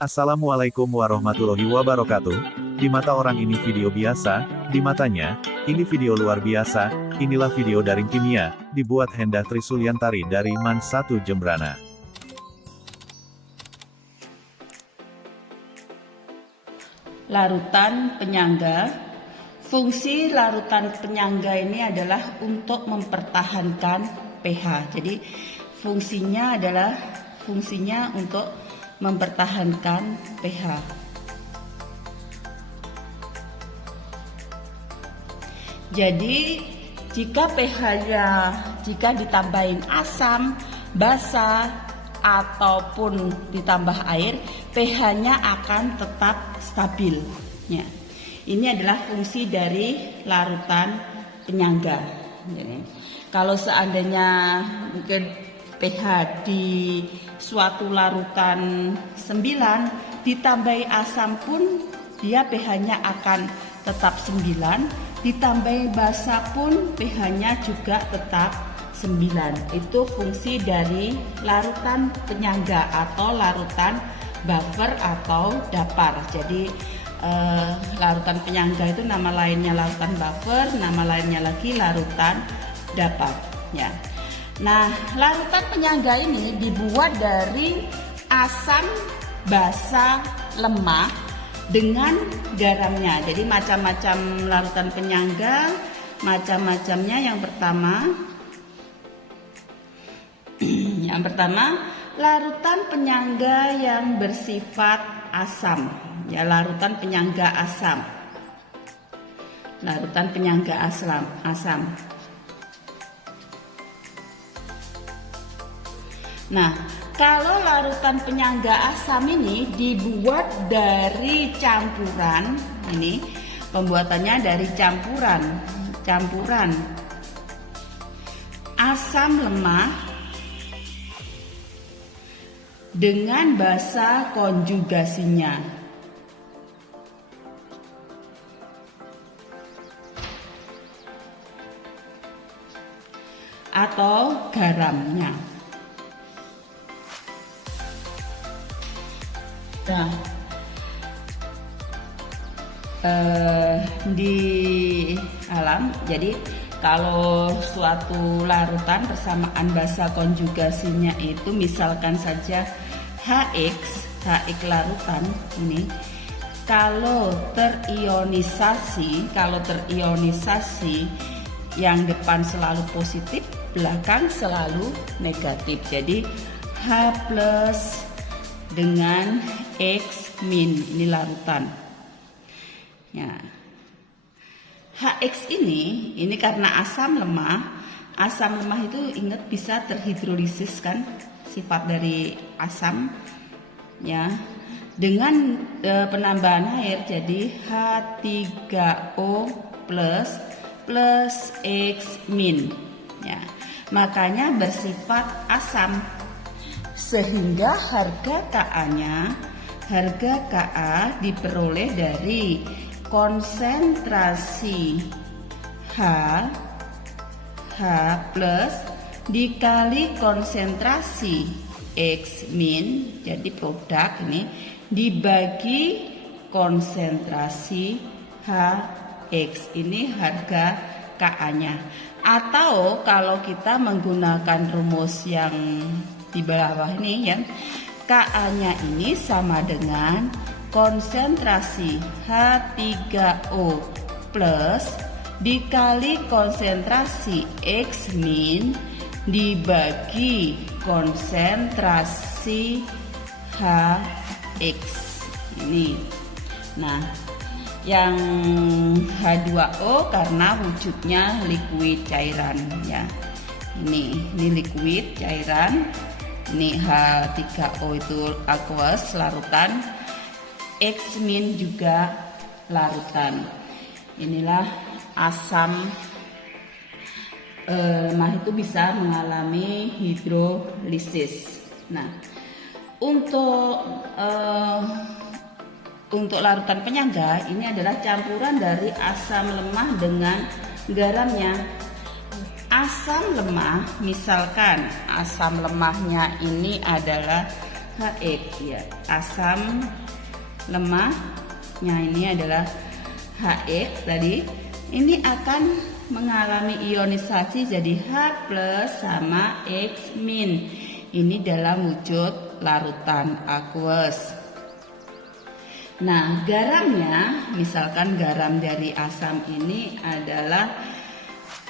Assalamualaikum warahmatullahi wabarakatuh. Di mata orang ini video biasa, di matanya, ini video luar biasa. Inilah video daring kimia, dibuat Henda Trisuliantari dari MAN 1 Jembrana. Larutan penyangga. Fungsi larutan penyangga ini adalah untuk mempertahankan pH. Jadi fungsinya untuk mempertahankan pH. Jadi jika pH-nya ditambahin asam, basa ataupun ditambah air, pH-nya akan tetap stabil. Ya. Ini adalah fungsi dari larutan penyangga. Jadi, kalau seandainya mungkin pH di suatu larutan 9 ditambahi asam pun dia pH-nya akan tetap 9, ditambahi basa pun pH-nya juga tetap 9. Itu fungsi dari larutan penyangga atau larutan buffer atau dapar. Jadi larutan penyangga itu nama lainnya larutan buffer, nama lainnya lagi larutan dapar. Ya. Nah, larutan penyangga ini dibuat dari asam, basa, lemah dengan garamnya. Jadi macam-macam larutan penyangga, macam-macamnya. Yang pertama, larutan penyangga yang bersifat asam. Ya, larutan penyangga asam. Larutan penyangga asam. Nah, kalau larutan penyangga asam ini dibuat dari campuran, ini pembuatannya dari campuran asam lemah dengan basa konjugasinya atau garamnya. Nah, di alam, jadi kalau suatu larutan persamaan basa konjugasinya itu misalkan saja HX larutan ini, kalau terionisasi yang depan selalu positif, belakang selalu negatif. Jadi H plus dengan X min, ini larutan. Ya. HX ini karena asam lemah itu ingat bisa terhidrolisis kan, sifat dari asam ya, dengan penambahan air jadi H3O plus X min ya. Makanya bersifat asam, sehingga harga Ka diperoleh dari konsentrasi H plus dikali konsentrasi X min, jadi produk ini dibagi konsentrasi HX, ini harga Ka-nya. Atau kalau kita menggunakan rumus yang di bawah ini ya, Ka-nya ini sama dengan konsentrasi H3O plus dikali konsentrasi X min dibagi konsentrasi HX ini. Nah, yang H2O karena wujudnya liquid cairan ya. Ini liquid cairan. Ini H3O itu aqueous larutan, X min juga larutan. Inilah asam lemah itu bisa mengalami hidrolisis. Nah, untuk larutan penyangga ini adalah campuran dari asam lemah dengan garamnya. Asam lemah, misalkan asam lemahnya ini adalah HX ya. Asam lemahnya ini adalah HX tadi. Ini akan mengalami ionisasi jadi H+ sama X-. Ini dalam wujud larutan aqueous. Nah, garamnya, misalkan garam dari asam ini adalah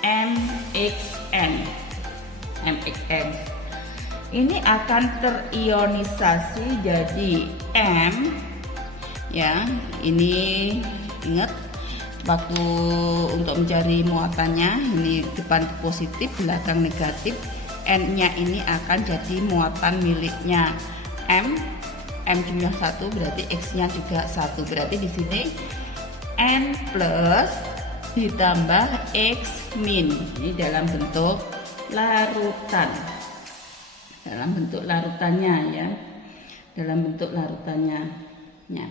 MXN. Ini akan terionisasi jadi M ya. Ini ingat waktu untuk mencari muatannya, ini depan positif, belakang negatif. N-nya ini akan jadi muatan miliknya M jumlah 1 berarti X-nya juga 1. Berarti di sini N+ ditambah X-. Ini dalam bentuk larutan. Dalam bentuk larutannya ya. Dalam bentuk larutannya. Ya.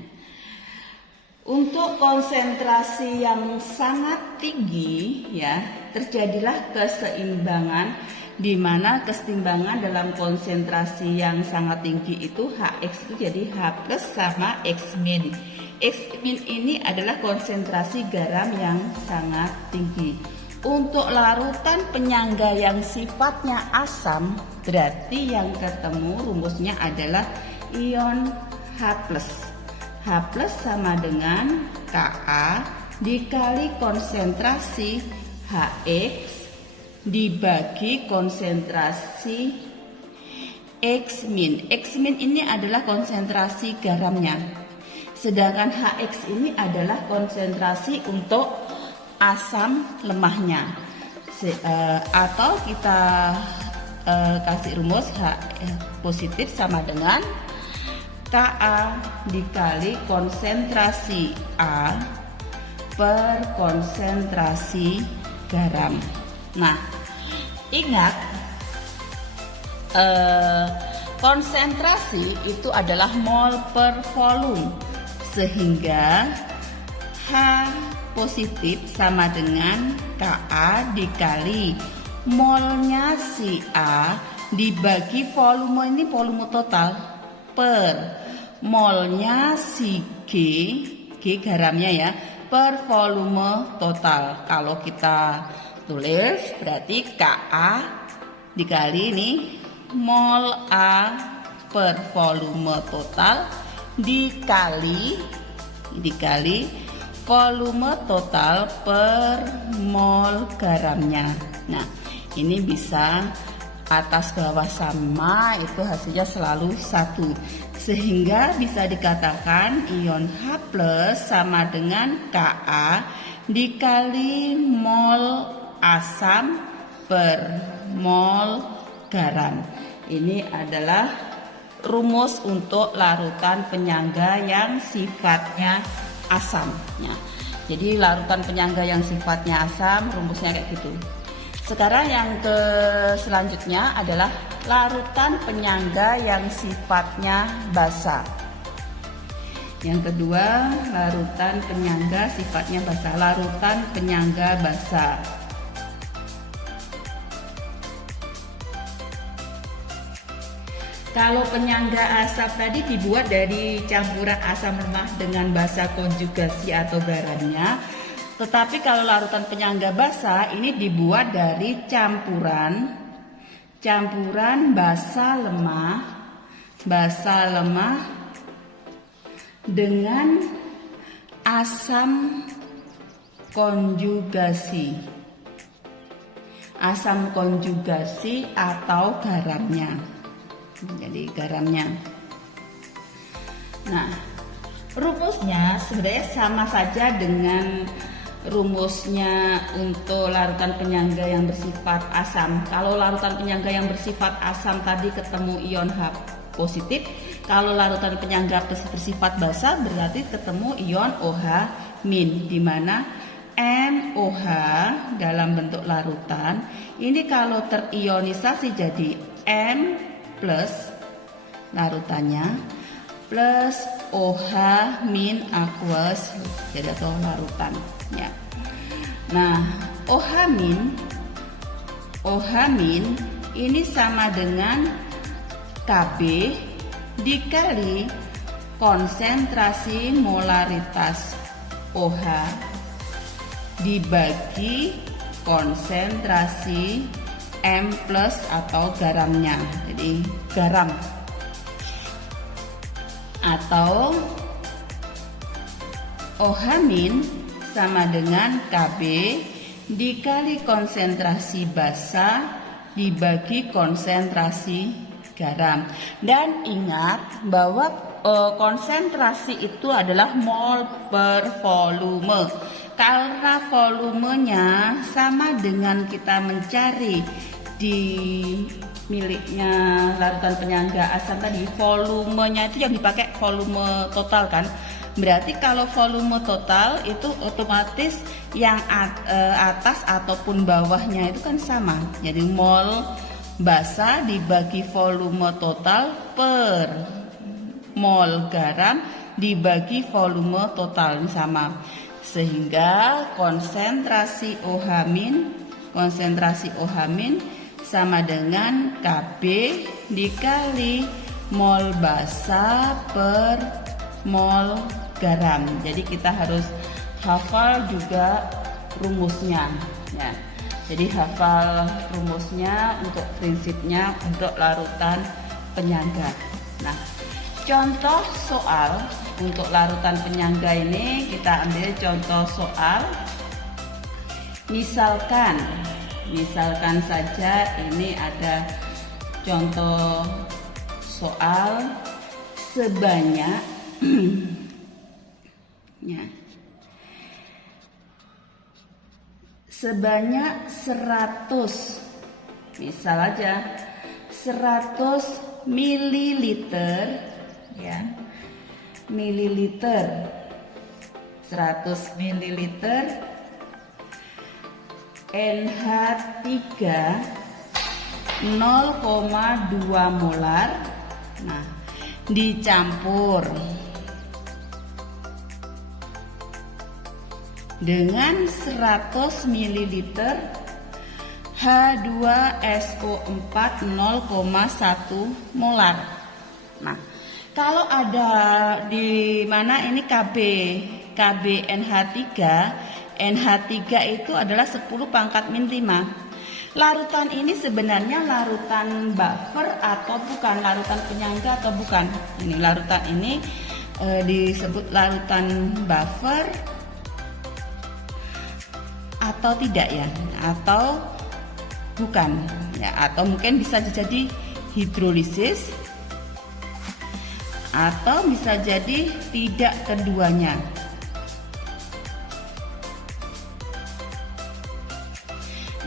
Untuk konsentrasi yang sangat tinggi ya, terjadilah keseimbangan, di mana keseimbangan dalam konsentrasi yang sangat tinggi itu HX itu jadi H+ sama X-. X- ini adalah konsentrasi garam yang sangat tinggi. Untuk larutan penyangga yang sifatnya asam, berarti yang ketemu rumusnya adalah ion H+. H+ sama dengan Ka dikali konsentrasi HX dibagi konsentrasi X-. X- ini adalah konsentrasi garamnya. Sedangkan HX ini adalah konsentrasi untuk asam lemahnya. Atau kita kasih rumus H positif sama dengan Ka dikali konsentrasi A per konsentrasi garam. Nah, ingat konsentrasi itu adalah mol per volume, sehingga H positif sama dengan Ka dikali molnya si A dibagi volume, ini volume total, per molnya si G garamnya ya, per volume total. Kalau kita tulis berarti Ka dikali ini mol A per volume total dikali volume total per mol garamnya. Nah, ini bisa atas bawah sama, itu hasilnya selalu 1, sehingga bisa dikatakan ion H+ sama dengan Ka dikali mol asam per mol garam. Ini adalah rumus untuk larutan penyangga yang sifatnya asam ya. Jadi larutan penyangga yang sifatnya asam rumusnya kayak gitu. Sekarang yang selanjutnya adalah larutan penyangga yang sifatnya basa. Yang kedua, larutan penyangga sifatnya basa. Larutan penyangga basa. Kalau penyangga asam tadi dibuat dari campuran asam lemah dengan basa konjugasi atau garamnya. Tetapi kalau larutan penyangga basa ini dibuat dari campuran basa lemah dengan asam konjugasi atau garamnya. Jadi garamnya. Nah, rumusnya sebenarnya sama saja dengan rumusnya untuk larutan penyangga yang bersifat asam. Kalau larutan penyangga yang bersifat asam tadi ketemu ion H positif. Kalau larutan penyangga bersifat basa berarti ketemu ion OH-, di mana NOH dalam bentuk larutan ini kalau terionisasi jadi M+ larutannya plus OH- aqueous jadi atau larutan ya. Nah, OH- ini sama dengan Kb dikali konsentrasi molaritas OH dibagi konsentrasi M plus atau garamnya. Jadi garam atau OH min sama dengan Kb dikali konsentrasi basa dibagi konsentrasi garam. Dan ingat bahwa konsentrasi itu adalah mol per volume. Karena volumenya sama dengan kita mencari di miliknya larutan penyangga asam tadi, volumenya itu yang dipakai volume total kan. Berarti kalau volume total itu otomatis yang atas ataupun bawahnya itu kan sama. Jadi mol basa dibagi volume total per mol garam dibagi volume total sama. Sehingga konsentrasi OH min sama dengan Kb dikali mol basa per mol garam. Jadi kita harus hafal juga rumusnya ya. Jadi hafal rumusnya untuk prinsipnya untuk larutan penyangga. Nah, contoh soal untuk larutan penyangga ini kita ambil contoh soal. Misalkan saja ini ada contoh soal sebanyak ya, sebanyak 100, misal aja 100 mililiter ya, 100 mililiter NH3 0,2 molar. Nah, dicampur dengan 100 ml H2SO4 0,1 molar. Nah, kalau ada di mana ini KB NH3 itu adalah 10⁻⁵. Larutan ini sebenarnya larutan buffer atau bukan, larutan penyangga atau bukan? Ini larutan ini disebut larutan buffer atau tidak ya? Atau bukan ya? Atau mungkin bisa jadi hidrolisis atau bisa jadi tidak keduanya.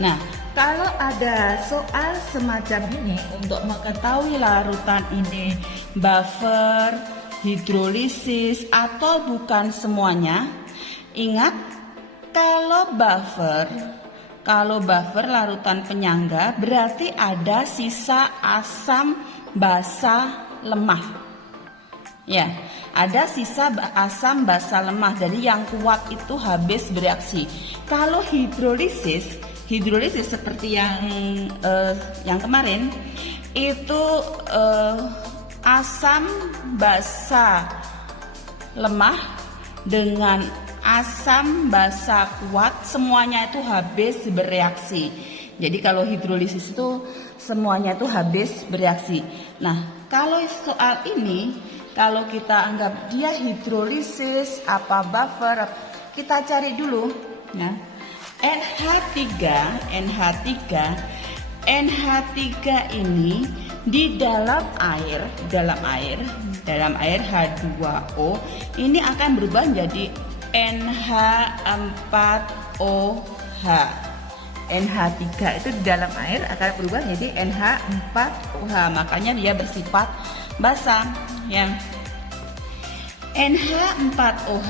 Nah, kalau ada soal semacam ini untuk mengetahui larutan ini buffer, hidrolisis atau bukan semuanya, ingat kalau buffer larutan penyangga berarti ada sisa asam basa lemah. Ya, ada sisa asam basa lemah. Jadi yang kuat itu habis bereaksi. Kalau hidrolisis seperti yang kemarin itu asam basa lemah dengan asam basa kuat semuanya itu habis bereaksi. Jadi kalau hidrolisis itu semuanya itu habis bereaksi. Nah, kalau soal ini kalau kita anggap dia hidrolisis apa buffer, kita cari dulu ya. NH3 ini di dalam air H2O ini akan berubah menjadi NH4OH. NH3 itu di dalam air akan berubah menjadi NH4OH, makanya dia bersifat basa ya. NH4OH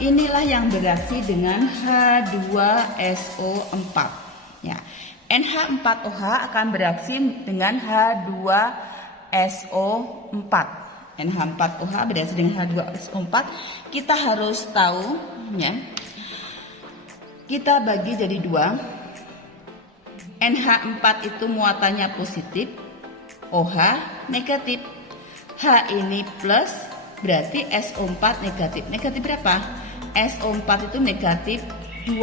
inilah yang bereaksi dengan H2SO4 ya. NH4OH akan bereaksi dengan H2SO4. NH4OH bereaksi dengan H2SO4. Kita harus tahu ya. Kita bagi jadi dua. NH4 itu muatannya positif, OH negatif. H ini plus, berarti SO4 negatif. Negatif berapa? SO4 itu negatif 2.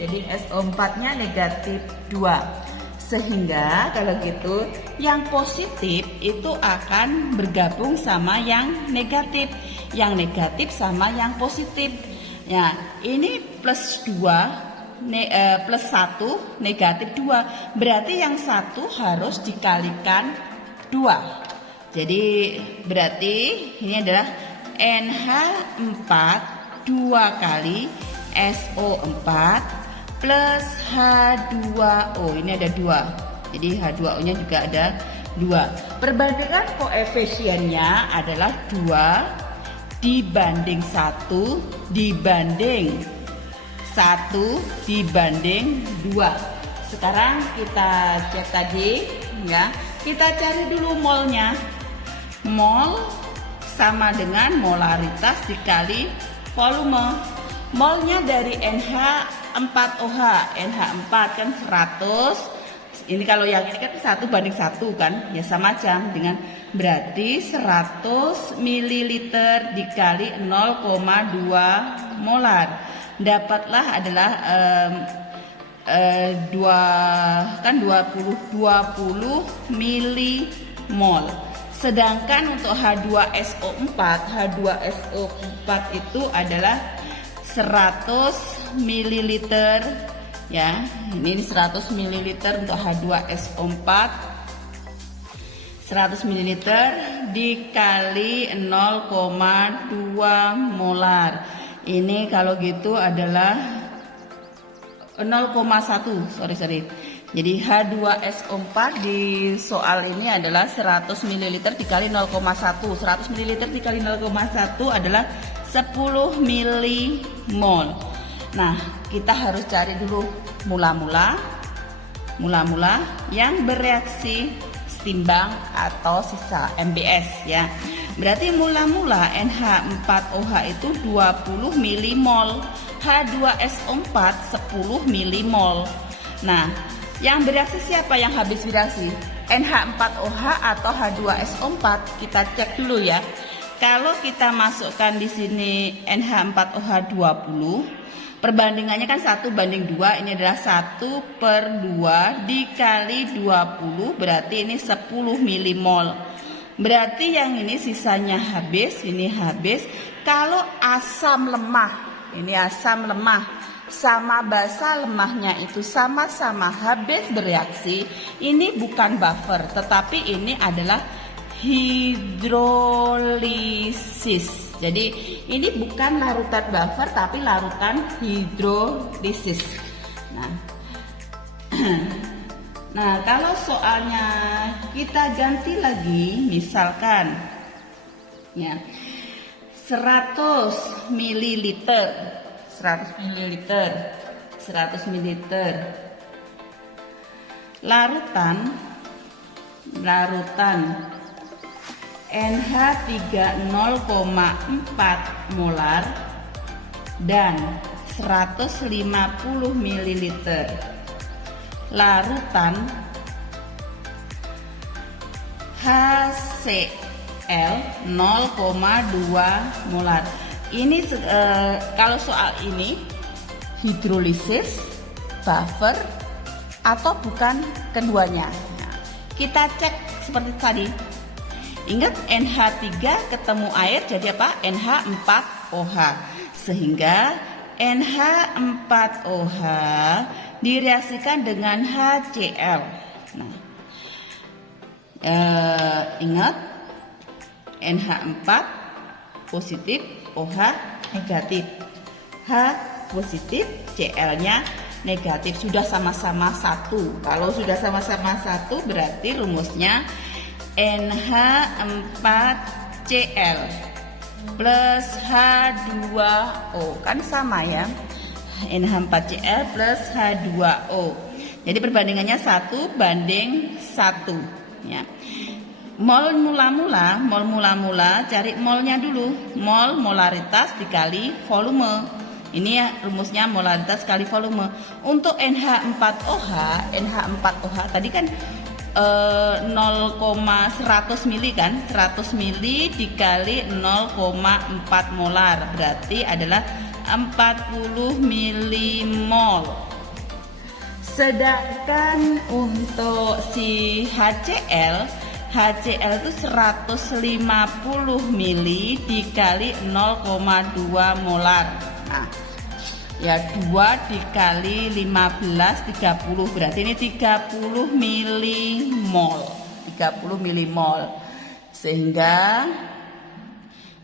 Jadi SO4-nya negatif 2. Sehingga kalau gitu yang positif itu akan bergabung sama yang negatif. Yang negatif sama yang positif. Ya, ini plus 2, plus 1, negatif 2. Berarti yang satu harus dikalikan 2. Jadi berarti ini adalah NH4 2 kali SO4 plus H2O. Ini ada 2. Jadi H2O nya juga ada 2. Perbandingan koefisiennya adalah 2 dibanding 1 dibanding 1 dibanding 2. Sekarang kita cek tadi ya. Kita cari dulu molnya. Mol sama dengan molaritas dikali volume. Molnya dari NH4OH. NH4 kan 100. Ini kalau yang ini kan 1 banding 1 kan. Ya sama aja dengan berarti 100 ml dikali 0,2 molar. Dapatlah adalah 20 milimol. Sedangkan untuk H2SO4 itu adalah 100 ml ya. Ini 100 ml untuk H2SO4. 100 ml dikali 0,2 molar. Ini kalau gitu adalah 0,1. Sorry. Jadi H2SO4 di soal ini adalah 100 ml dikali 0,1. 100 ml dikali 0,1 adalah 10 milimol. Nah, kita harus cari dulu mula-mula yang bereaksi setimbang atau sisa MBS ya. Berarti mula-mula NH4OH itu 20 milimol, H2SO4 10 milimol. Nah, yang bereaksi siapa yang habis bereaksi? NH4OH atau H2SO4? Kita cek dulu ya. Kalau kita masukkan di sini NH4OH 20, perbandingannya kan 1 banding 2, ini adalah 1/2 dikali 20, berarti ini 10 milimol. Berarti yang ini sisanya habis, ini habis. Kalau asam lemah, ini asam lemah sama basa lemahnya itu sama-sama habis bereaksi, ini bukan buffer, tetapi ini adalah hidrolisis. Jadi ini bukan larutan buffer tapi larutan hidrolisis. Nah, kalau soalnya kita ganti lagi, misalkan ya 100 ml larutan NH3 0,4 molar dan 150 ml larutan HCl 0,2 molar. Ini kalau soal ini hidrolisis, buffer atau bukan keduanya. Nah, kita cek seperti tadi. Ingat NH3 ketemu air jadi apa? NH4OH. Sehingga NH4OH direaksikan dengan HCl. Nah, ingat NH4 positif, OH negatif. H positif, Cl-nya negatif. Sudah sama-sama 1. Kalau sudah sama-sama 1 berarti rumusnya NH4Cl plus H2O. Kan sama ya. NH4Cl plus H2O. Jadi perbandingannya 1 banding 1 ya. Mol mula-mula cari molnya dulu. Mol molaritas dikali volume. Ini ya rumusnya molaritas kali volume. Untuk NH4OH tadi kan 0,100 mili kan, 100 mili dikali 0,4 molar berarti adalah 40 milimol. Sedangkan untuk si HCl itu 150 mili dikali 0,2 molar. Nah, ya 2 dikali 15 30 berarti ini 30 milimol. 30 milimol. Sehingga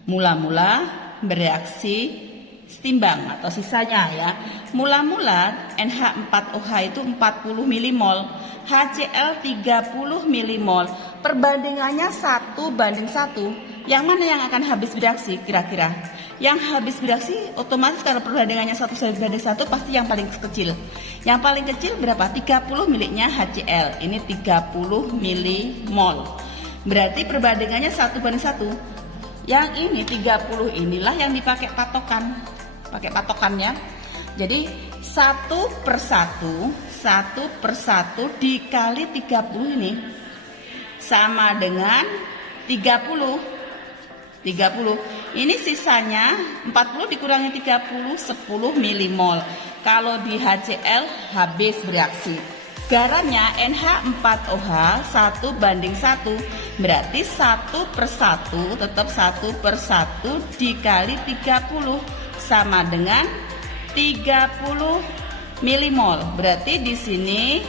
mula-mula bereaksi setimbang atau sisanya ya. Mula-mula NH4OH itu 40 milimol, HCl 30 milimol. Perbandingannya 1:1. Yang mana yang akan habis bereaksi kira-kira? Yang habis bereaksi otomatis kalau perbandingannya 1:1 pasti yang paling kecil. Yang paling kecil berapa? 30 miliknya HCl. Ini 30 milimol. Berarti perbandingannya 1:1. Yang ini 30 inilah yang dipakai patokan. Pakai patokannya. Jadi 1/1 dikali 30 ini sama dengan 30. Ini sisanya 40 dikurangi 30 10 milimol. Kalau di HCl habis bereaksi. Garamnya NH4OH 1:1 berarti 1/1 tetap 1/1 dikali 30 sama dengan 30 milimol. Berarti di sini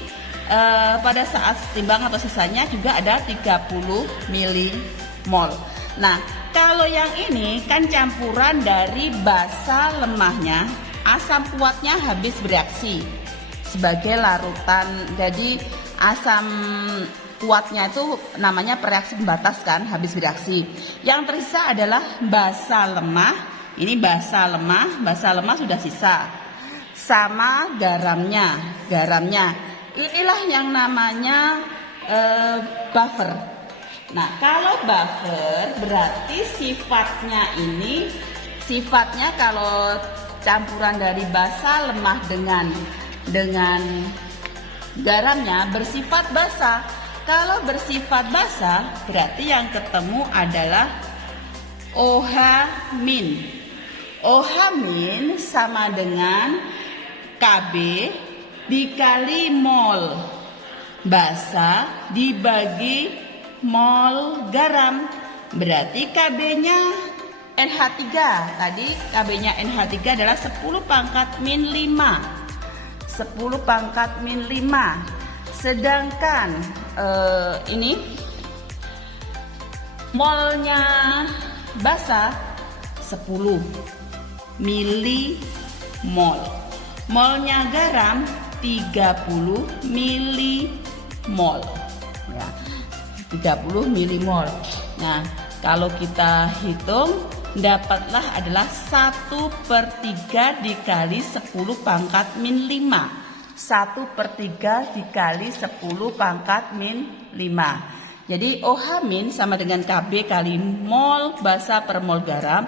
pada saat timbang atau sisanya juga ada 30 milimol. Nah, kalau yang ini kan campuran dari basa lemahnya, asam kuatnya habis bereaksi sebagai larutan. Jadi asam kuatnya itu namanya reaksi pembatas kan, habis bereaksi. Yang tersisa adalah basa lemah. Ini basa lemah sudah sisa. Sama garamnya. Inilah yang namanya buffer. Nah, kalau buffer berarti sifatnya kalau campuran dari basa lemah dengan garamnya bersifat basa. Kalau bersifat basa berarti yang ketemu adalah OH-. OH- sama dengan Kb dikali mol basa dibagi mol garam. Berarti Kb-nya NH3. Tadi Kb-nya NH3 adalah 10⁻⁵. 10⁻⁵. Sedangkan ini molnya basa 10 milimol. Molnya garam 30 milimol. Ya, 30 milimol. Nah, kalau kita hitung dapatlah adalah 1/3 dikali 10⁻⁵. 1/3 dikali 10⁻⁵. Jadi OH- sama dengan Kb kali mol basa per mol garam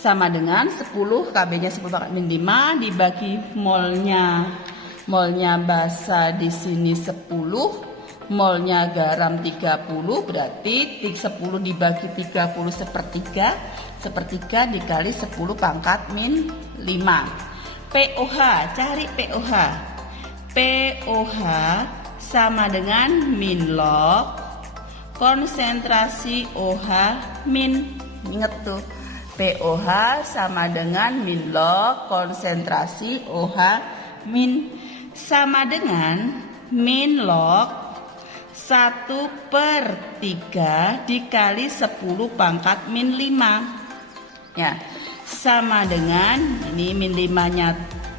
sama dengan 10, Kb-nya 10⁻⁵ dibagi molnya basa di sini 10, molnya garam 30, berarti 10 dibagi 30 sepertiga dikali 10⁻⁵. POH, cari POH. POH sama dengan min log konsentrasi OH-. Ingat tuh, POH sama dengan min log konsentrasi OH-, sama dengan min log 1/3 dikali 10⁻⁵. Ya, sama dengan ini min 5-nya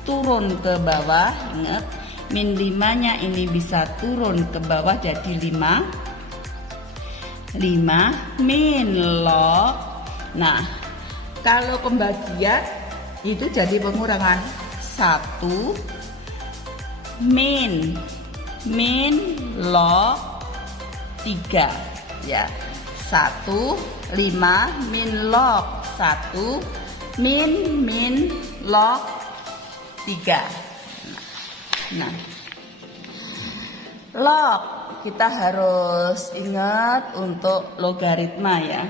turun ke bawah. Ingat, min 5-nya ini bisa turun ke bawah jadi 5 min log. Nah, kalau pembagian itu jadi pengurangan 1 min log 3 ya. 1 5 min log 1 min log 3. Nah, log kita harus ingat untuk logaritma ya.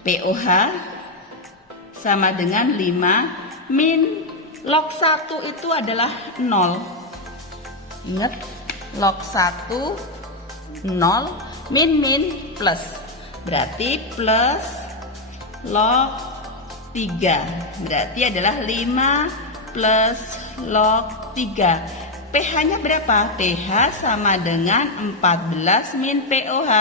POH sama dengan 5 min log 1 itu adalah 0. Ingat, log 1 0, min plus. Berarti plus log 3. Berarti adalah 5 plus log 3. pH-nya berapa? pH sama dengan 14 min POH.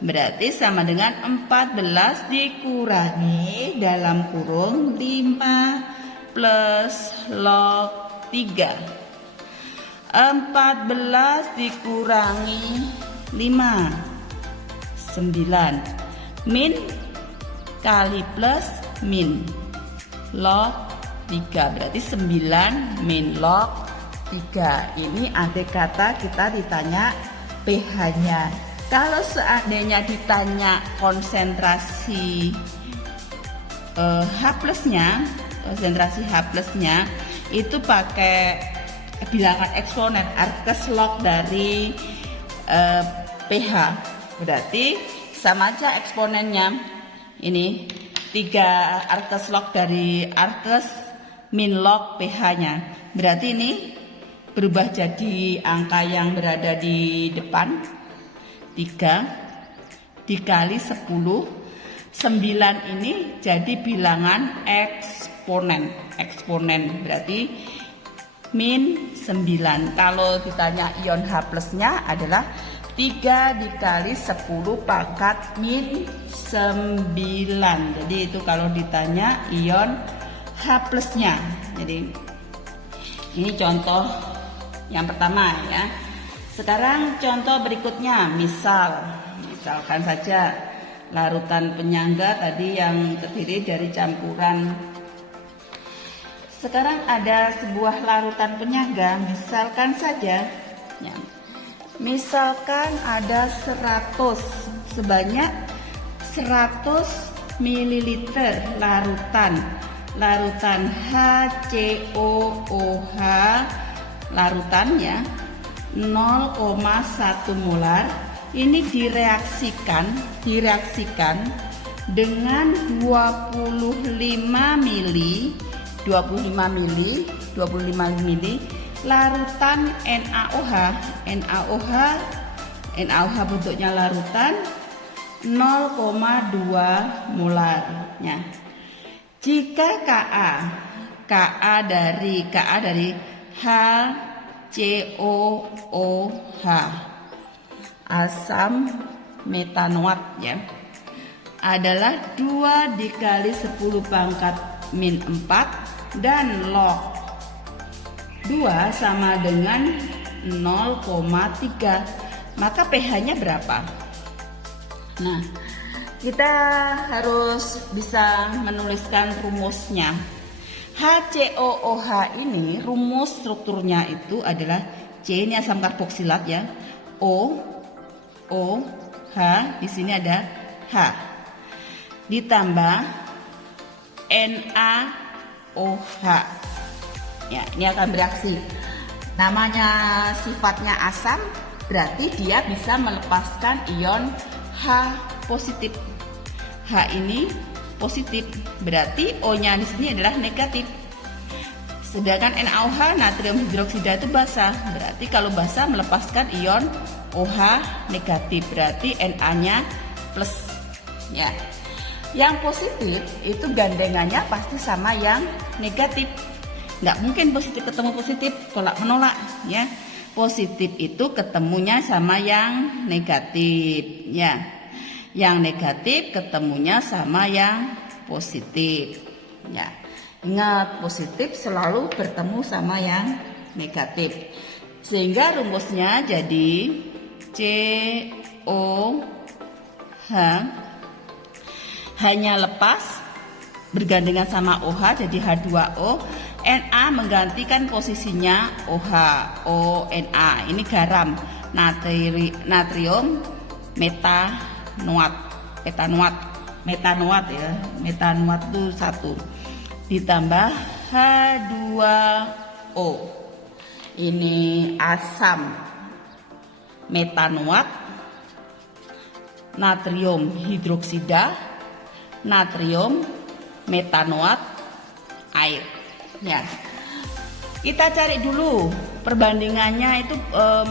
Berarti sama dengan 14 dikurangi dalam kurung 5 plus log 3. 14 dikurangi 5, 9. Min kali plus min log 3. Berarti 9 min log 3. Ini andai kata kita ditanya pH-nya. Kalau seandainya ditanya konsentrasi H plusnya, itu pakai bilangan eksponen, Arkes log dari pH. Berarti sama aja eksponennya. Ini 3 Arkes log dari Arkes min log pH-nya. Berarti ini berubah jadi angka yang berada di depan, 3 dikali 10. 9 ini jadi bilangan eksponen, berarti min 9. Kalau ditanya ion H plusnya adalah 3 dikali 10 pangkat min 9. Jadi itu kalau ditanya ion H plusnya. Jadi ini contoh yang pertama ya. Sekarang contoh berikutnya, misalkan saja larutan penyangga tadi yang terdiri dari campuran. Sekarang ada sebuah larutan penyangga, misalkan saja ya. Misalkan ada 100, sebanyak 100 ml larutan HCOOH, larutannya 0,1 molar. Ini direaksikan dengan 25 mili larutan NaOH bentuknya larutan 0,2 molar ya. Jika Ka dari HCOOH, asam metanoat ya, adalah 2 dikali 10 pangkat min 4 dan log 2 sama dengan 0,3. Maka pH-nya berapa? Nah, kita harus bisa menuliskan rumusnya. HCOOH ini rumus strukturnya itu adalah C, ini asam karboksilat ya. H, di sini ada H. Ditambah NaOH. Ya, ini akan bereaksi. Namanya sifatnya asam, berarti dia bisa melepaskan ion H positif. H ini positif, berarti O-nya di sini adalah negatif. Sedangkan NaOH, natrium hidroksida, itu basah. Berarti kalau basah melepaskan ion OH negatif, berarti Na-nya plus. Ya. Yang positif itu gandengannya pasti sama yang negatif. Nggak mungkin positif ketemu positif, tolak menolak ya. Positif itu ketemunya sama yang negatif ya. Yang negatif ketemunya sama yang positif ya. Ingat, positif selalu bertemu sama yang negatif. Sehingga rumusnya jadi COH hanya lepas bergandengan sama OH jadi H2O. Na menggantikan posisinya OH, ONa. Ini garam, natrium metanoat ya. Metanoat itu 1 ditambah H2O. Ini asam metanoat, natrium hidroksida, natrium metanoat, air. Ya. Kita cari dulu perbandingannya itu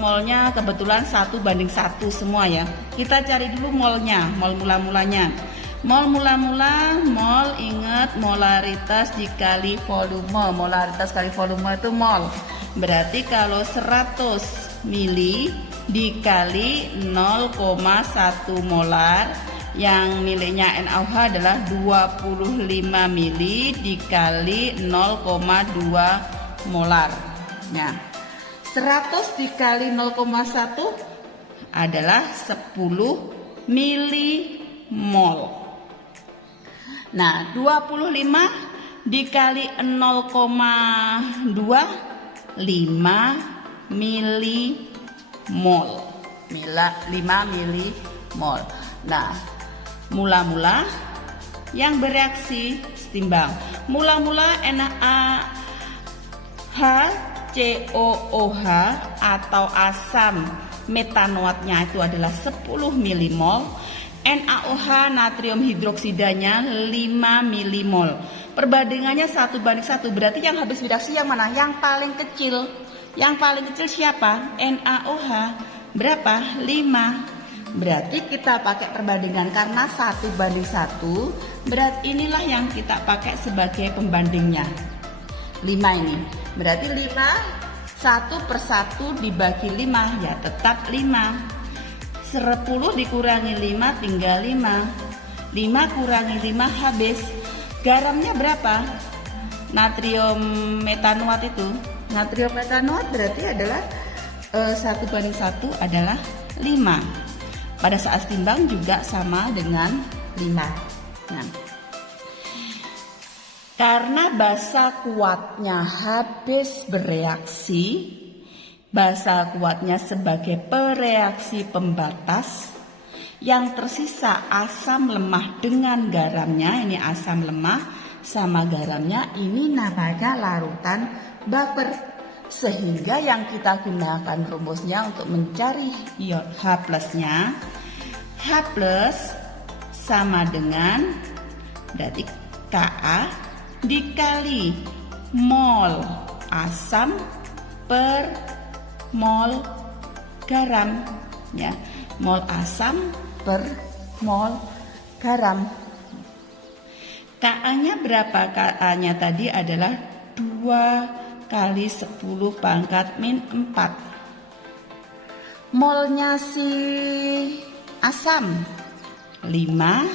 molnya kebetulan 1:1 semua ya. Kita cari dulu molnya, mol mula-mulanya. Mol mula-mula, mol ingat molaritas dikali volume. Molaritas kali volume itu mol. Berarti kalau 100 mili dikali 0,1 molar, yang miliknya NaOH adalah 25 mili dikali 0,2 molar. Nah, 100 dikali 0,1 adalah 10 milimol. Nah, 25 dikali 0,2 5 milimol. 5 milimol. Nah, mula-mula yang bereaksi setimbang. Mula-mula NaHCOOH atau asam metanoatnya itu adalah 10 milimol. NaOH natrium hidroksidanya 5 milimol. Perbandingannya 1:1. Berarti yang habis bereaksi yang mana? Yang paling kecil. Yang paling kecil siapa? NaOH. Berapa? 5. Berarti kita pakai perbandingan karena 1:1. Berarti inilah yang kita pakai sebagai pembandingnya. 5 ini. Berarti 5 1/1 dibagi 5 ya tetap 5. 10 dikurangi 5 tinggal 5. 5 kurangi 5 habis. Garamnya berapa? Natrium metanoat itu. Natrium metanoat berarti adalah 1:1 adalah 5. Pada saat timbang juga sama dengan 5. Nah, karena basa kuatnya habis bereaksi, basa kuatnya sebagai pereaksi pembatas, yang tersisa asam lemah dengan garamnya, ini asam lemah sama garamnya, ini namanya larutan buffer. Sehingga yang kita gunakan rumusnya untuk mencari ion H plusnya, H plus sama dengan berarti Ka dikali mol asam per mol garam ya, mol asam per mol garam. Ka-nya berapa? Ka-nya tadi adalah 2 kali 10 pangkat min 4. Molnya si asam 5.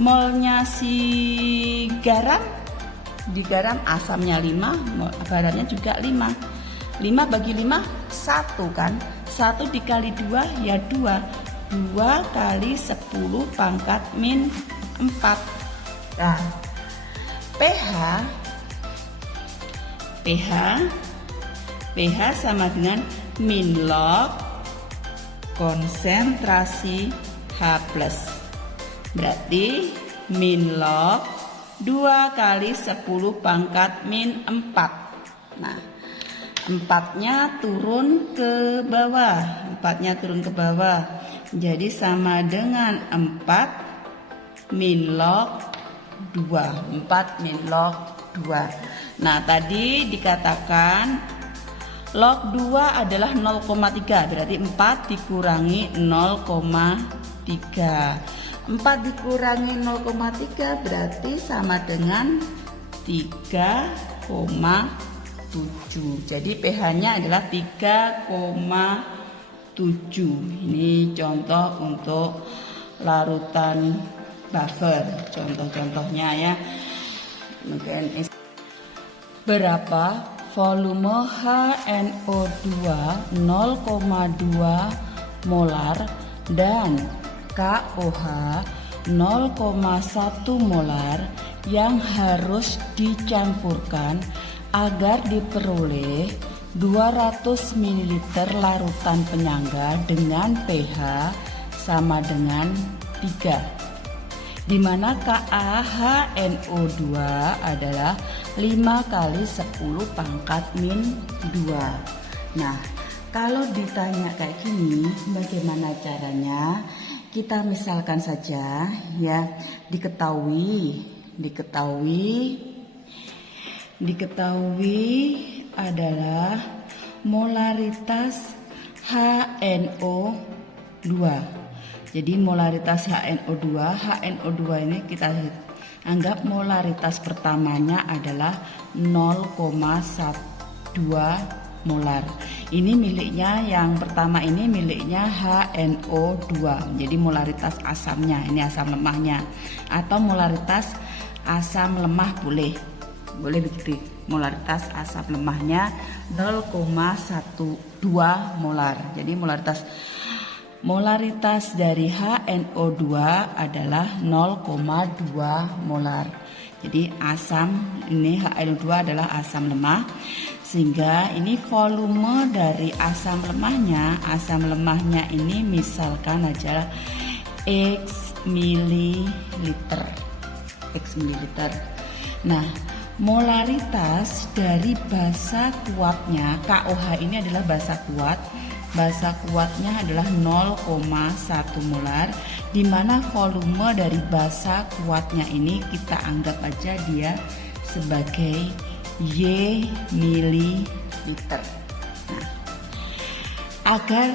Molnya si garam, di garam asamnya 5, garamnya juga 5. 5 bagi 5 1 kan. 1 dikali 2 ya 2. 2 kali 10 pangkat min 4. Nah, pH sama dengan min log konsentrasi H+. Berarti min log 2 kali 10 pangkat min 4. Nah, 4-nya turun ke bawah. 4-nya turun ke bawah. Jadi sama dengan 4 min log 2. 4 min log 2. Nah, tadi dikatakan log 2 adalah 0,3. Berarti 4 dikurangi 0,3. 4 dikurangi 0,3 berarti sama dengan 3,7. Jadi pH-nya adalah 3,7. Ini contoh untuk larutan buffer. Contoh-contohnya ya. Mungkin berapa volume HNO2 0,2 molar dan KOH 0,1 molar yang harus dicampurkan agar diperoleh 200 ml larutan penyangga dengan pH sama dengan 3, di mana KaHNO2 adalah 5 kali 10 pangkat min 2. Nah, kalau ditanya kayak gini, bagaimana caranya? Kita misalkan saja ya, diketahui adalah molaritas HNO2. Jadi molaritas HNO2 ini kita anggap molaritas pertamanya adalah 0,12 molar. Ini miliknya, yang pertama ini miliknya HNO2. Jadi molaritas asamnya, ini asam lemahnya. Atau molaritas asam lemah boleh begitu. Molaritas asam lemahnya 0,12 molar. Jadi molaritas dari HNO2 adalah 0,2 molar. Jadi asam ini HNO2 adalah asam lemah, sehingga ini volume dari asam lemahnya ini misalkan aja X mililiter. Nah, molaritas dari basa kuatnya KOH ini adalah basa kuatnya adalah 0,1 molar, di mana volume dari basa kuatnya ini kita anggap aja dia sebagai Y mililiter. Nah, agar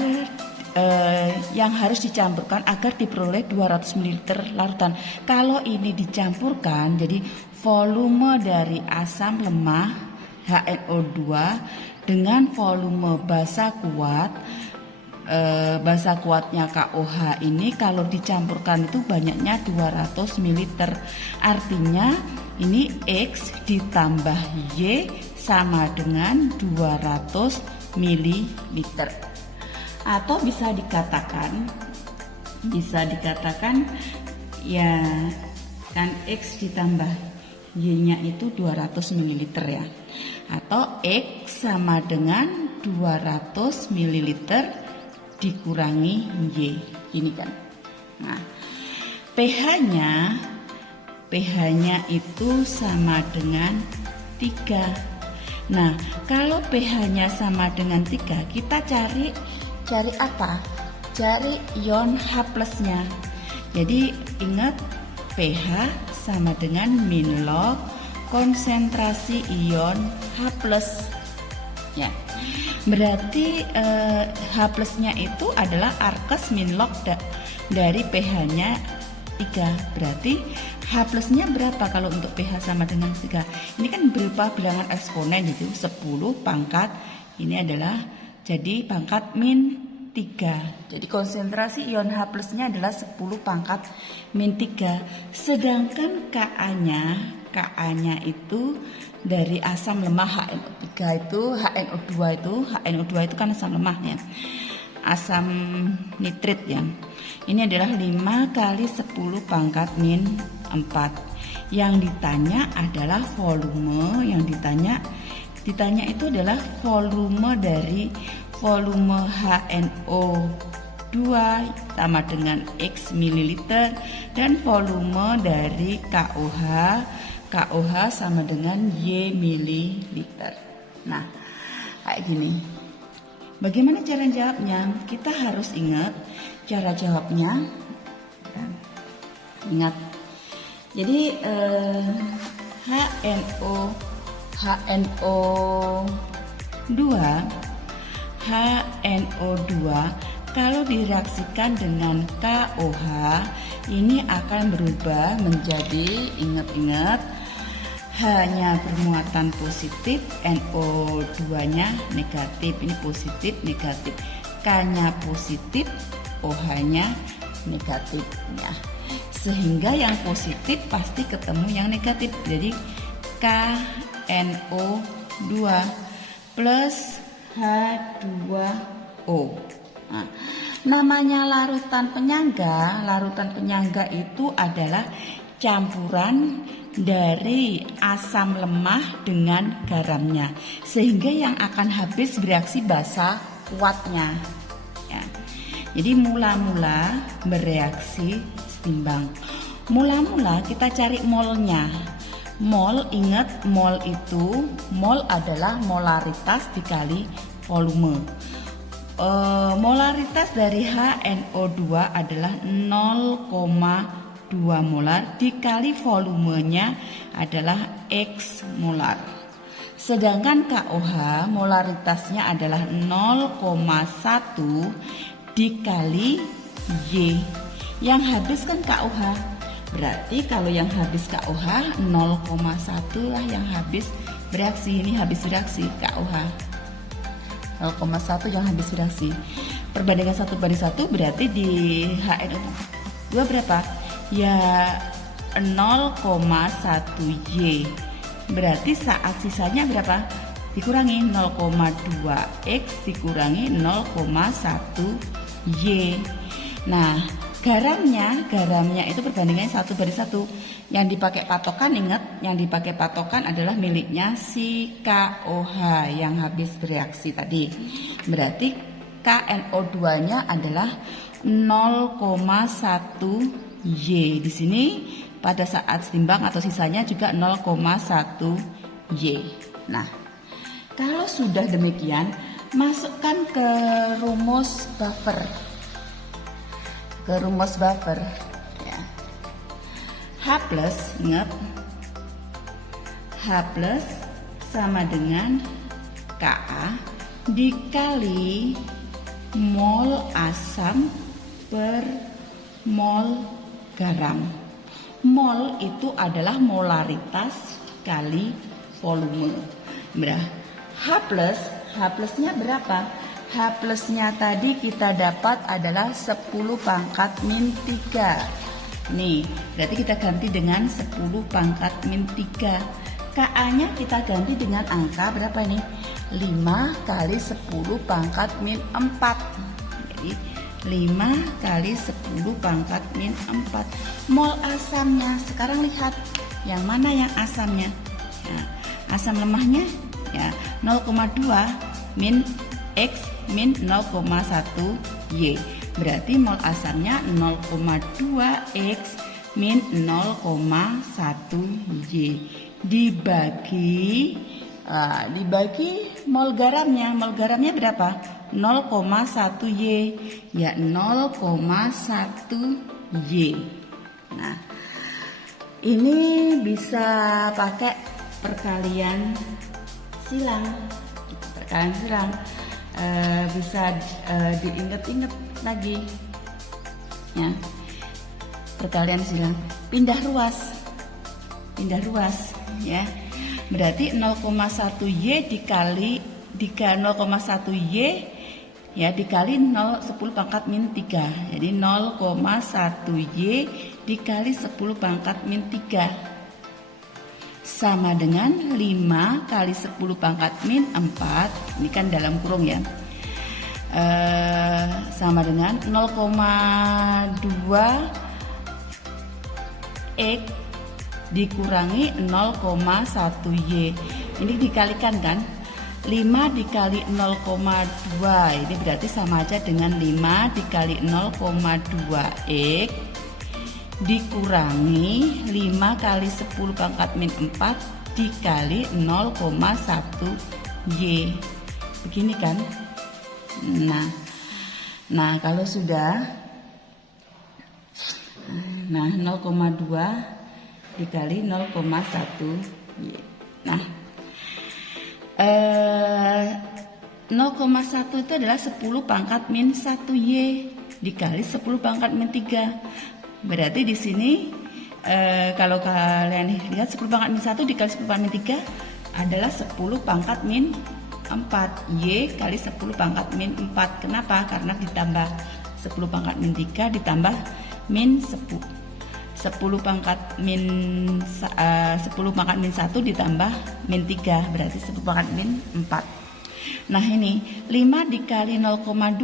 yang harus dicampurkan agar diperoleh 200 ml larutan. Kalau ini dicampurkan, jadi volume dari asam lemah HNO2 dengan volume basa kuatnya KOH ini kalau dicampurkan itu banyaknya 200 ml. Artinya ini X ditambah Y sama dengan 200 ml. Atau bisa dikatakan ya kan X ditambah Y-nya itu 200 ml ya. Atau X sama dengan 200 ml dikurangi Y. Ini kan. Nah, pH-nya itu sama dengan 3. Nah, kalau pH-nya sama dengan 3, kita cari apa? Cari ion H+-nya. Jadi ingat pH sama dengan min log konsentrasi ion H+. Ya. Berarti H+-nya itu adalah arkes min log dari pH-nya 3. Berarti H+-nya berapa kalau untuk pH sama dengan 3? Ini kan berupa bilangan eksponen, itu 10 pangkat. Ini adalah jadi pangkat min 3. Jadi konsentrasi ion H+-nya adalah 10 pangkat min 3. Sedangkan Ka-nya itu dari asam lemah HNO2 itu kan asam lemah ya. Asam nitrit ya. Ini adalah 5 kali 10 pangkat min 4. Yang ditanya adalah volume, ditanya itu adalah volume dari volume HNO2 sama dengan X mililiter dan volume dari KOH sama dengan Y mililiter. Nah, kayak gini. Bagaimana cara jawabnya? Kita harus ingat cara jawabnya. Ingat. Jadi HNO2 kalau direaksikan dengan KOH ini akan berubah menjadi, ingat-ingat, H-nya bermuatan positif, NO2-nya negatif. Ini positif, negatif. K-nya positif, OH-nya negatif ya. Sehingga yang positif pasti ketemu yang negatif. Jadi KNO2 plus H2O. Nah, namanya larutan penyangga itu adalah campuran dari asam lemah dengan garamnya, sehingga yang akan habis bereaksi basa kuatnya ya. Jadi mula-mula bereaksi setimbang. Mula-mula kita cari molnya. Mol, ingat mol itu, mol adalah molaritas dikali volume. Molaritas dari HNO2 adalah 0,2 molar dikali volumenya adalah X molar. Sedangkan KOH molaritasnya adalah 0,1 dikali Y. Yang habis kan KOH. Berarti kalau yang habis KOH 0,1 lah yang habis bereaksi. Ini habis reaksi KOH. 0,1 yang habis reaksi. Perbandingan 1:1 berarti di HNO2 berapa? Ya 0,1 Y. Berarti saat sisanya berapa? Dikurangi 0,2 X dikurangi 0,1 Y. Nah, garamnya itu perbandingannya 1:1. Yang dipakai patokan, ingat, yang dipakai patokan adalah miliknya si KOH yang habis bereaksi tadi. Berarti KNO2-nya adalah 0,1 Y. Di sini pada saat timbang atau sisanya juga 0,1 Y. Nah, kalau sudah demikian, masukkan ke rumus buffer. Ya. H plus, ingat, H plus sama dengan Ka dikali mol asam per mol garam. Mol itu adalah molaritas kali volume. H plusnya berapa? H plusnya tadi kita dapat adalah 10 pangkat min 3. Nih, berarti kita ganti dengan 10 pangkat min 3. Ka-nya kita ganti dengan angka berapa ini? 5 kali 10 pangkat min 4. Jadi 5 kali 10 pangkat min 4. Mol asamnya, sekarang lihat yang mana yang asamnya. Nah, asam lemahnya ya 0,2 min X min 0,1 Y. Berarti mol asamnya 0,2 X min 0,1 Y. Dibagi mol garamnya. Mol garamnya berapa? 0,1 Y. Ya 0,1 Y. Nah, ini bisa pakai perkalian silang. Bisa diingat-ingat lagi ya, perkalian silang, pindah ruas ya. Berarti 0,1 Y dikali 0,1 Y ya dikali 10 pangkat min 3. Jadi 0,1 Y dikali 10 pangkat min 3 sama dengan 5 kali 10 pangkat min 4, ini kan dalam kurung ya, sama dengan 0,2 X dikurangi 0,1 Y. Ini dikalikan kan, 5 dikali 0,2 ini berarti sama aja dengan 5 dikali 0,2 X dikurangi 5 kali 10 pangkat min 4 dikali 0,1 Y. Begini kan. Nah kalau sudah 0,2 dikali 0,1 Y. Nah 0,1 itu adalah 10 pangkat min 1 Y dikali 10 pangkat min 3. Berarti di sini kalau kalian lihat 10 pangkat min 1 dikali 10 pangkat min 3 adalah 10 pangkat min 4 Y kali 10 pangkat min 4. Kenapa? Karena ditambah 10 pangkat min 3 ditambah min 10 pangkat min 10 pangkat min 1 ditambah min 3 berarti 10 pangkat min 4. Nah ini 5 dikali 0,2,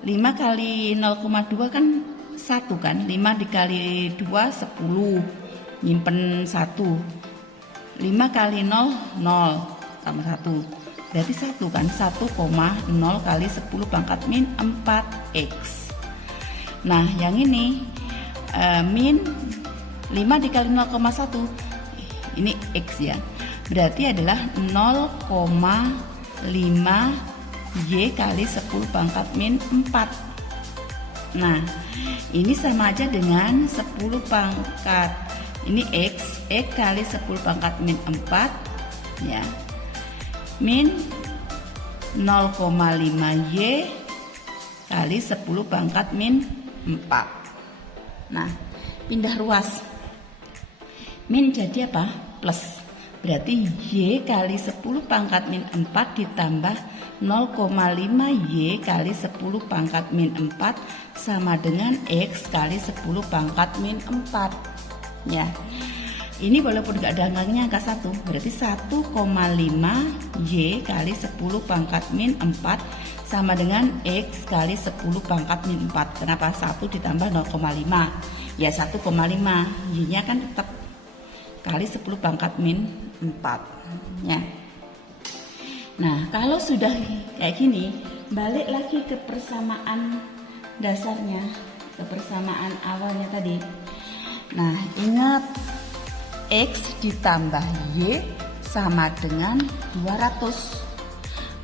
5 kali 0,2 kan 1 kan, 5 dikali 2 10, nyimpen 1, 5 kali 0 0 sama 1 berarti 1 kan, 1,0 kali 10 pangkat min 4X. Nah yang ini min 5 dikali 0,1, ini X ya. Berarti adalah 0,5 Y kali 10 pangkat min 4. Nah, ini sama aja dengan 10 pangkat. Ini X kali 10 pangkat min 4 ya. Min 0,5 Y kali 10 pangkat min 4. Nah, pindah ruas. Min jadi apa? Plus. Berarti Y kali 10 pangkat min 4 ditambah 0,5 Y kali 10 pangkat min 4 sama dengan X kali 10 pangkat min 4. Ya. Ini walaupun gak ada angkanya angka 1, berarti 1,5 Y kali 10 pangkat min 4 sama dengan X kali 10 pangkat min 4. Kenapa 1 ditambah 0,5? Ya 1,5. Y-nya kan tetap kali 10 pangkat min 4 ya. Nah, kalau sudah kayak gini, balik lagi ke persamaan dasarnya, ke persamaan awalnya tadi. Nah, ingat X ditambah Y sama dengan 200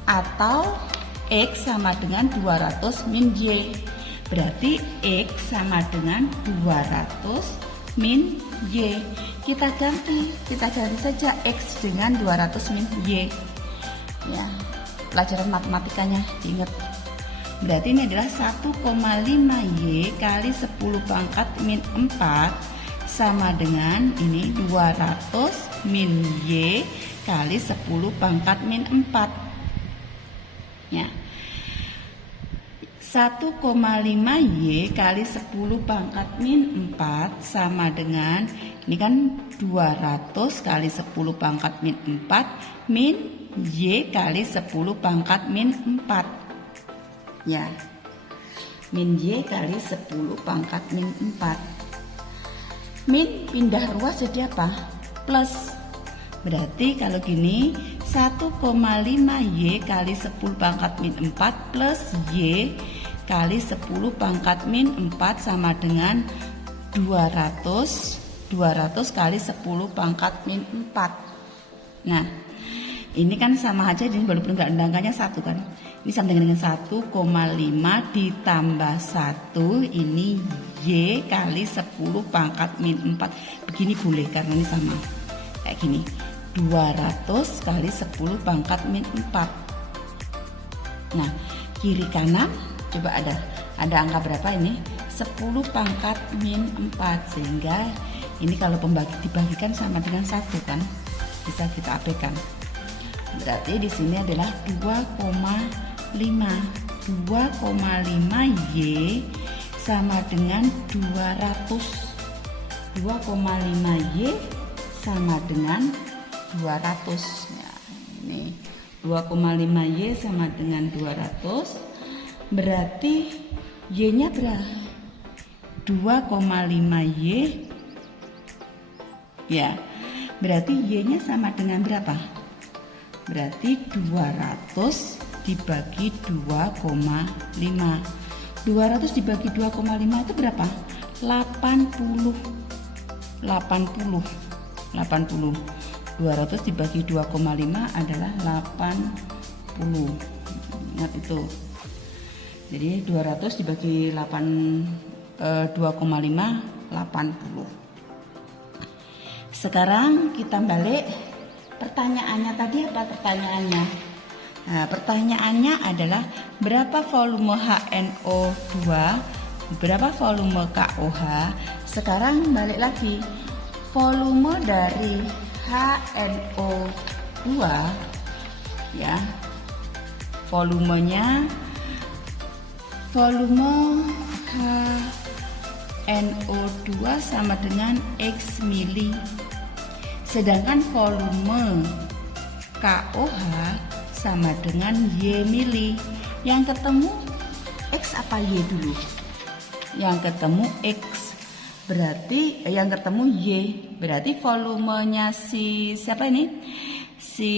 atau X sama dengan 200 min Y. Berarti X sama dengan 200 min Y. Kita ganti saja X dengan 200 min Y. Ya, pelajaran matematikanya diingat. Berarti ini adalah 1,5 Y kali 10 pangkat min 4 sama dengan ini 200 min Y kali 10 pangkat min 4. Ya. 1,5 Y kali 10 pangkat min 4 sama dengan ini kan 200 kali 10 pangkat min 4 min Y kali 10 pangkat min 4. Ya. Min Y kali 10 pangkat min 4. Min pindah ruas jadi apa? Plus. Berarti kalau gini 1,5 Y kali 10 pangkat min 4 plus Y kali 10 pangkat min 4 sama dengan 200 kali 10 pangkat min 4. Nah, ini kan sama aja, jadi walaupun nggak ada angkanya 1 kan. Ini sama dengan 1,5 ditambah 1 ini Y kali 10 pangkat min 4. Begini boleh karena ini sama. Kayak gini. 200 kali 10 pangkat min 4. Nah, kiri kanan coba ada angka berapa ini? 10 pangkat min 4, sehingga ini kalau dibagikan sama dengan 1 kan, bisa kita abaikan. Berarti di sini adalah 2,5 Y sama dengan 200. 2,5 Y sama dengan 200. Ya, ini 2,5 Y sama dengan 200. Berarti Y-nya berapa? 2,5 Y. Ya. Berarti Y-nya sama dengan berapa? Berarti 200 dibagi 2,5. 200 dibagi 2,5 itu berapa? 80. 200 dibagi 2,5 adalah 80. Ingat itu. Jadi 200 dibagi 2,5 80. Sekarang kita balik. Pertanyaannya tadi apa pertanyaannya? Nah, pertanyaannya adalah berapa volume HNO2, berapa volume KOH. Sekarang balik lagi. Volume dari HNO2 ya. Volume HNO2 sama dengan X mili. Sedangkan volume KOH sama dengan Y mili. Yang ketemu X apa Y dulu? Yang ketemu X. Berarti yang ketemu Y. Berarti volumenya si siapa ini? Si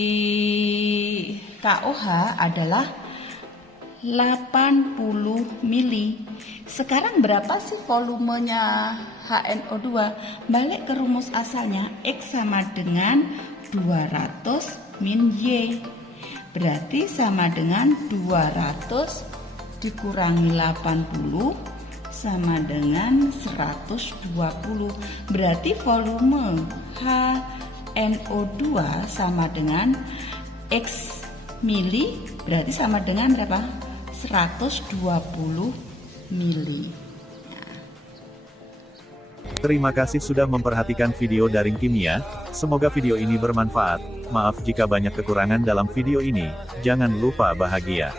KOH adalah 80 mili. Sekarang berapa sih volumenya HNO2? Balik ke rumus asalnya, X sama dengan 200 min Y. Berarti sama dengan 200 dikurangi 80 sama dengan 120. Berarti volume HNO2 sama dengan X mili, berarti sama dengan berapa? 120 mili. Terima kasih sudah memperhatikan video daring kimia. Semoga video ini bermanfaat. Maaf jika banyak kekurangan dalam video ini. Jangan lupa bahagia.